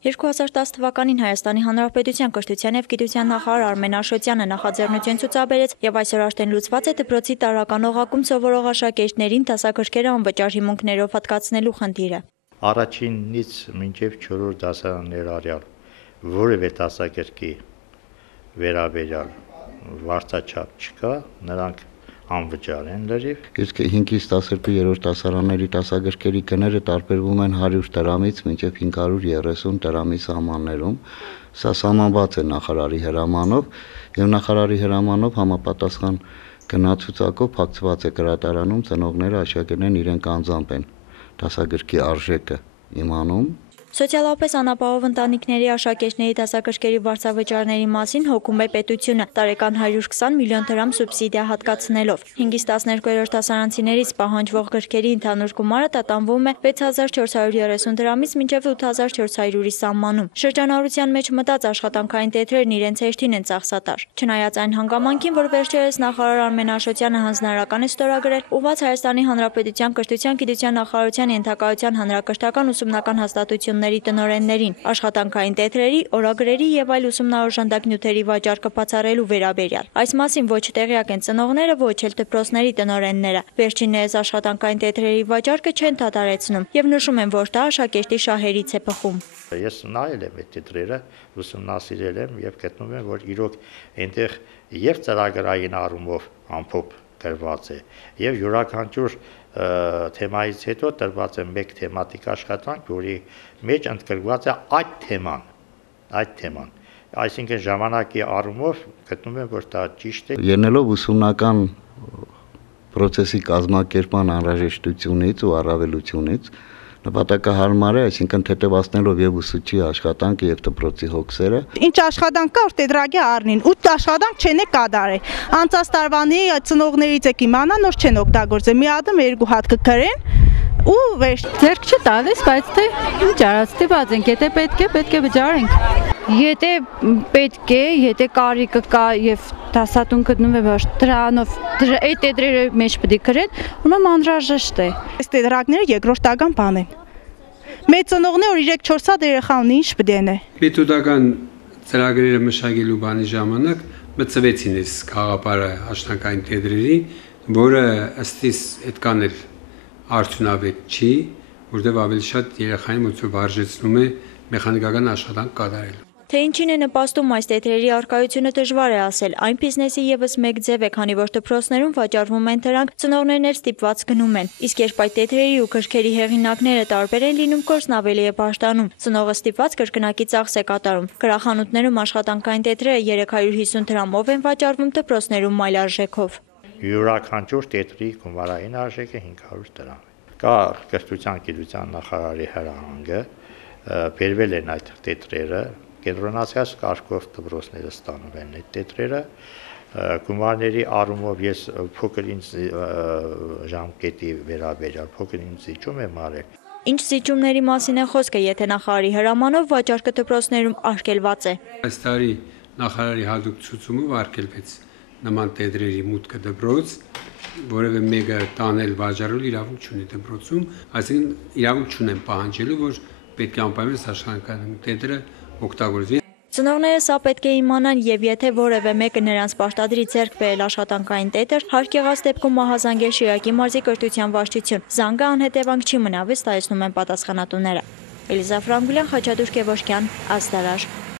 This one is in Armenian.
2010 թվականին Հայաստանի Հանրապետության կրթության և գիտության նախարար Արմեն Աշոտյանը նախաձեռնություն ցուցաբերեց և այսօր արդեն լուծված է դպրոցի տարրական օղակում սովորող աշակերտներին դասագրքերը անվճար հիմունքներով հատկացնելու խնդիրը։ Առաջինից մինչև 4-րդ դասարան ներառյալ որևէ դասագրքի վերաբերյալ վարձաչափ չկա, նրանք անվճար են լրիվ։ Իսկ 5-ից 12-րդ դասարանների դասագրքերի գները տարբերվում են 100 դրամից մինչև 530 դրամի սահմաններում։ Սա սահմանված է նախարարի հրամանով եւ նախարարի հրամանով համապատասխան գնացուցակով փակցված է գրադարանում, ծնողները աշակերտներն իրենք անձամբ են դասագրքի արժեքը իմանում։ Սոցիալապես անապահով ընտանիքների աշակերտների դասագրքերի վարձավճարների մասին հոգում է պետությունը տարեկան 120 միլիոն դրամ սուբսիդիա հատկացնելով։ 5-ից 12-րդ դասարանցիներից պահանջվող գրքերի ընդհանուր գումարը տատանվում է 6430 դրամից մինչև 8400-ի սահմանում։ Շրջանառության մեջ մտած աշխատանքային տետրերն իրենց հերթին են ծախսատար։ Չնայած այն հանգամանքին, որ վերջերս նախարար Արմեն Աշոտյանը հանձնարարական է ստորագրել, ուղղված Հայաստանի Հանրապետության կրթության գիտության նախարարության ենթակայության հանրակրթական ուսումնական հաստատությունների տնօրեններին, աշխատանքային տետրերի, օրագրերի եւ այլ ուսումնաօժանդակ նյութերի վաճառքը բացառելու վերաբերյալ։ Այս մասին ոչ տեղյակ են ծնողները, ոչ էլ դպրոցների տնօրենները։ Վերջիններս աշխատանքային տետրերի վաճառքը չեն դադարեցնում եւ նշում են, որ դա աշակերտի շահերից է բխում։ Ես նայել եմ այդ տետրերը, ուսումնասիրել եմ եւ գտնում եմ, որ իրոք այնտեղ եւ ծրագրային առումով ամփոփ գրված է եւ յուրաքանչյուր թեմայից հետո տրված է մեկ թեմատիկ աշխատանք, որի մեջ ընդգրկված է այդ թեման, այսինքն ժամանակի առումով գտնում եմ, որ դա ճիշտ է։ Ելնելով ուսումնական process-ի կազմակերպման անհրաժեշտությունից ու առավելությունից նպատակահարմար է, այսինքն թեթևացնելով եւ ուսուցչի աշխատանքը եւ դպրոցի հոգսերը։ Ինչ աշխատանք կա, որ տետրագի առնին, ու աշխատանք չեն կատարել։ Անցած տարվանի ծնողներից եք իմանա, նոր չեն օգտագործել։ Մի ադմ երկու հատ կգրեն ու վերջ։ Ձերք չտալիս, բայց թե ինչ արած ստիպած ենք, եթե պետք է վճարենք։ Եթե պետք է, եթե կարիքը կա եւ դասատուն գտնում է, որ դրանով այդ տետրերը մեջ պետք է գրեն, ուրեմն անհրաժեշտ է։ Այս տետրակները երկրորդական բան են։ Մեծ ծնողներ, որ 3-4 հատ երեխա ունի, ինչ պետք է։ Պետութական ծրագրերը մշակելու բանի ժամանակ մտցվեցին այս խաղապարը աշխատանքային տետրերի, որը ըստիս այդքան էլ արդյունավետ չի, որտեղ ավելի շատ երեխային մոտ վարժեցնում է մեխանիկական աշխատանք կատարել։ Թե ինչին է նպաստում այս տետրերի առկայությունը դժվար է ասել, այն բիզնեսի եւս մեկ ձև է, քանի որ դպրոցներում վաճառվում են դրանք, ծնողներն էլ ստիպված գնում են։ Իսկ երբ այդ տետրերի ու գրքերի հեղինակները տարբեր են լինում, կորսն ավելի է բաժտանում։ Ծնողը ստիպված կրկնակի ծախս է կատարում։ Գրախանութներում աշխատանքային տետրերը 350 դրամով են վաճառվում, դպրոցներում այլ արժեքով։ Յուրաքանչյուր տետրի գումարային արժեքը 500 դրամ է։ Կա կրթության գիտության նախարարի հրահանգը, բերվել են այդ տետրերը, կենտրոնացած կարգով դպրոցները ստանում են այդ տետրերը, գումարների առումով ես փոքր ինձ ժամկետի վերաբերյալ փոքր ինձ զիջում եմ արել։ Ինչ զիջումների մասին է խոսքը, եթե նախարարի հրամանով վաճառքը դպրոցներում արգելված է։ Այս տարի նախարարի հատուկ ցուցումով արգելվեց նման տետրերի մուտքը դպրոց, որևէ մեկը տանել վաճառել իրավունք չունի դպրոցում, այսինքն իրավունք չունեն պահանջելու, որ պետք է անպայման աշխատանքային տետրը օգտագործվի։ Ծնողները սա պետք է իմանան եւ եթե որևէ մեկը նրանց պարտադրի ձեռք բերել աշխատանքային տետր, հարկ եղած դեպքում մահազանգել Շիրակի մարզի կրթության վարչություն։ Զանգը անհետևանք չի մնա, վստահեցնում են պատասխանատուները։ Էլիզա Ֆրանգուլյան, Խաչատուր Գևորգյան, Ազդարար։